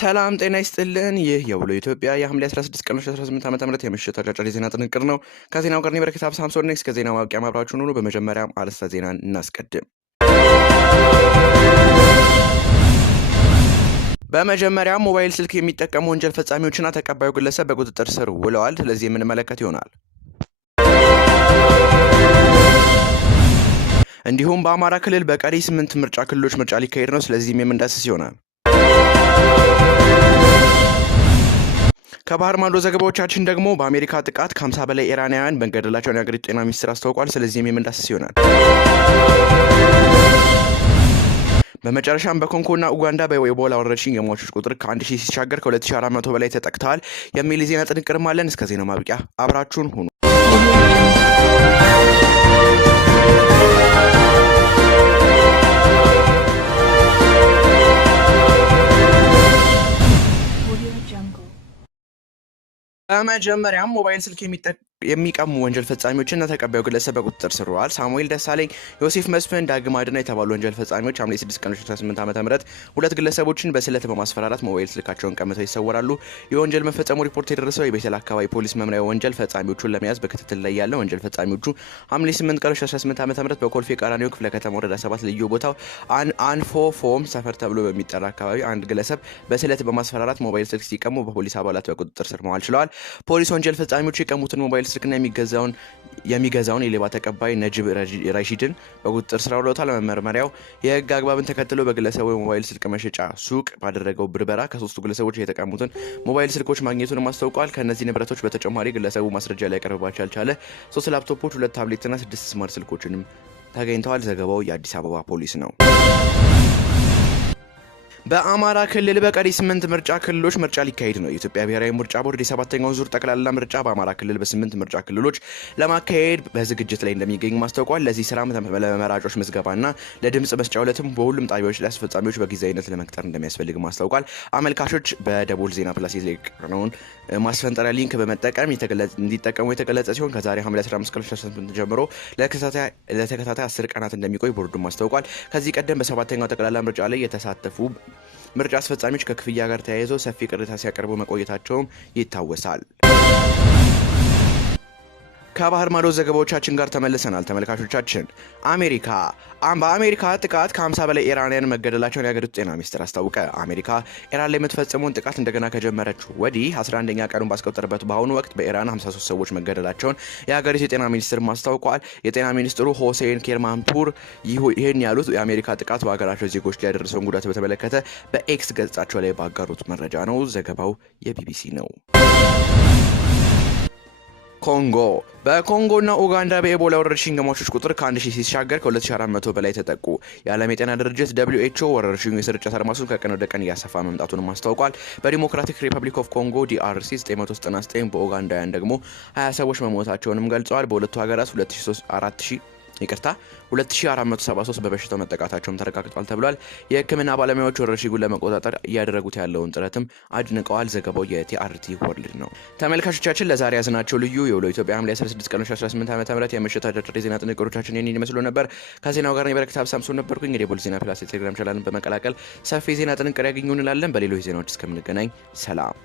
ሰላም ጤና ይስጥልን። ይህ የውሎ ኢትዮጵያ የሐምሌ 16 ቀን 2018 ዓ.ም የምሽት አጫጭር የዜና ጥንቅር ነው። ከዜናው ጋር በረከት ሳምሶን ነኝ። እስከ ዜናው ማብቂያ አብራችሁን ሁኑ። በመጀመሪያም አርዕስተ ዜናን እናስቀድም። በመጀመሪያም ሞባይል ስልክ የሚጠቀሙ ወንጀል ፈጻሚዎችና ተቀባዩ ግለሰብ በቁጥጥር ስር ውለዋል። ስለዚህ የምንመለከት ይሆናል። እንዲሁም በአማራ ክልል በቀሪ 8 ምርጫ ክልሎች ምርጫ ሊካሄድ ነው። ስለዚህም የምንዳስስ ይሆናል። ከባህር ማዶ ዘገባዎቻችን ደግሞ በአሜሪካ ጥቃት ከ50 በላይ ኢራናውያን መገደላቸውን የሀገሪቱ ጤና ሚኒስቴር አስታውቋል። ስለዚህም የምንዳስስ ይሆናል። በመጨረሻም በኮንጎና ኡጋንዳ በኢቦላ ወረርሽኝ የሟቾች ቁጥር ከ1000 ሲሻገር ከ2400 በላይ ተጠቅተዋል የሚል የዜና ጥንቅርም አለን። እስከ ዜናው ማብቂያ አብራችሁን ሁኑ። በመጀመሪያም ሞባይል ስልክ የሚቀሙ ወንጀል ፈጻሚዎችና ተቀባዩ ግለሰብ በቁጥጥር ስር ውለዋል። ሳሙኤል ደሳለኝ፣ ዮሴፍ መስፍን፣ ዳግም አድና የተባሉ ወንጀል ፈጻሚዎች ሐምሌ 6 ቀን 2018 ዓ.ም ሁለት ግለሰቦችን በስለት በማስፈራራት ሞባይል ስልካቸውን ቀምተው ይሰወራሉ። የወንጀል መፈጸሙ ሪፖርት የደረሰው የቤተል አካባቢ ፖሊስ መምሪያ ወንጀል ፈጻሚዎቹን ለመያዝ በክትትል ላይ ያለ ወንጀል ፈጻሚዎቹ ሐምሌ 8 ቀን 2018 ዓ.ም በኮልፌ ቀራኒዮ ክፍለ ከተማ ወረዳ 7 ልዩ ቦታው አንፎ ፎም ሰፈር ተብሎ በሚጠራ አካባቢ አንድ ግለሰብ በስለት በማስፈራራት ሞባይል ስልክ ሲቀሙ በፖሊስ አባላት በቁጥጥር ስር መዋል ችለዋል። ፖሊስ ወንጀል ፈጻሚዎቹ የቀሙትን ሞባይል ስልክና የሚገዛውን የሌባ ተቀባይ ነጅብ ራሺድን በቁጥጥር ስር አውለውታል። መመርመሪያው የህግ አግባብን ተከትሎ በግለሰቡ የሞባይል ስልክ መሸጫ ሱቅ ባደረገው ብርበራ ከሶስቱ ግለሰቦች የተቀሙትን ሞባይል ስልኮች ማግኘቱን አስታውቋል። ከእነዚህ ንብረቶች በተጨማሪ ግለሰቡ ማስረጃ ላይ ያቀርባቸው ያልቻለ 3 ላፕቶፖች፣ 2 ታብሌትና 6 ስማርት ስልኮችንም ተገኝተዋል። ዘገባው የአዲስ አበባ ፖሊስ ነው። በአማራ ክልል በቀሪ 8 ምርጫ ክልሎች ምርጫ ሊካሄድ ነው። የኢትዮጵያ ብሔራዊ ምርጫ ቦርድ የ7ኛው ዙር ጠቅላላ ምርጫ በአማራ ክልል በ8 ምርጫ ክልሎች ለማካሄድ በዝግጅት ላይ እንደሚገኝ ማስታውቋል። ለዚህ ስራ ለመራጮች ምዝገባና ለድምጽ መስጫ ዕለትም በሁሉም ጣቢያዎች ላይ አስፈጻሚዎች በጊዜያዊነት ለመቅጠር እንደሚያስፈልግ ማስታውቋል። አመልካቾች በደቦል ዜና ፕላስ የተለቀቀውን ማስፈንጠሪያ ሊንክ በመጠቀም እንዲጠቀሙ የተገለጸ ሲሆን ከዛሬ ሐምሌ 15 ቀን 2018 ጀምሮ ለተከታታይ 10 ቀናት እንደሚቆይ ቦርዱም አስታውቋል። ከዚህ ቀደም በ7ኛው ጠቅላላ ምርጫ ላይ የተሳተፉ ምርጫ አስፈጻሚዎች ከክፍያ ጋር ተያይዘው ሰፊ ቅሬታ ሲያቀርቡ መቆየታቸውም ይታወሳል። ከባህር ማዶ ዘገባዎቻችን ጋር ተመልሰናል። ተመልካቾቻችን በአሜሪካ ጥቃት ከ50 በላይ ኢራናውያን መገደላቸውን የሀገሪቱ ጤና ሚኒስቴር አስታወቀ። አሜሪካ ኢራን ላይ የምትፈጽመውን ጥቃት እንደገና ከጀመረች ወዲህ 11ኛ ቀኑን ባስቆጠረበት በአሁኑ ወቅት በኢራን 53 ሰዎች መገደላቸውን የሀገሪቱ የጤና ሚኒስቴር አስታውቋል። የጤና ሚኒስትሩ ሆሴን ኬርማንፑር ይህን ያሉት የአሜሪካ ጥቃት በሀገራቸው ዜጎች ላይ ያደረሰውን ጉዳት በተመለከተ በኤክስ ገጻቸው ላይ ባጋሩት መረጃ ነው። ዘገባው የቢቢሲ ነው። በኮንጎና ኡጋንዳ በኢቦላ ወረርሽኝ ሟቾች ቁጥር ከ1000 ሲሻገር ከ2400 በላይ ተጠቁ። የዓለም የጤና ድርጅት WHO ወረርሽኙ የስርጭት አድማሱን ከቀን ወደ ቀን እያሰፋ መምጣቱን አስታውቋል። በዲሞክራቲክ ሪፐብሊክ ኦፍ ኮንጎ DRC 999 በኡጋንዳውያን ደግሞ 20 ሰዎች መሞታቸውንም ገልጸዋል። በሁለቱ ሀገራት 2473 በበሽታው መጠቃታቸውም ተረጋግጧል ተብሏል። የሕክምና ባለሙያዎች ወረርሽኙን ለመቆጣጠር እያደረጉት ያለውን ጥረትም አድንቀዋል። ዘገባው የቲአርቲ ወርልድ ነው። ተመልካቾቻችን ለዛሬ ያዝናቸው ልዩ የውሎ ኢትዮጵያ ሐምሌ 16 ቀን 2018 ዓ.ም የምሽት አጫጭር የዜና ጥንቅሮቻችን ይህንን ይመስሉ ነበር። ከዜናው ጋር የበረከት ሳምሶን ነበርኩኝ። የቦል ዜና ፕላስ የቴሌግራም ቻናልን በመቀላቀል ሰፊ ዜና ጥንቅር ያገኙ እንላለን። በሌሎች ዜናዎች እስከምንገናኝ ሰላም።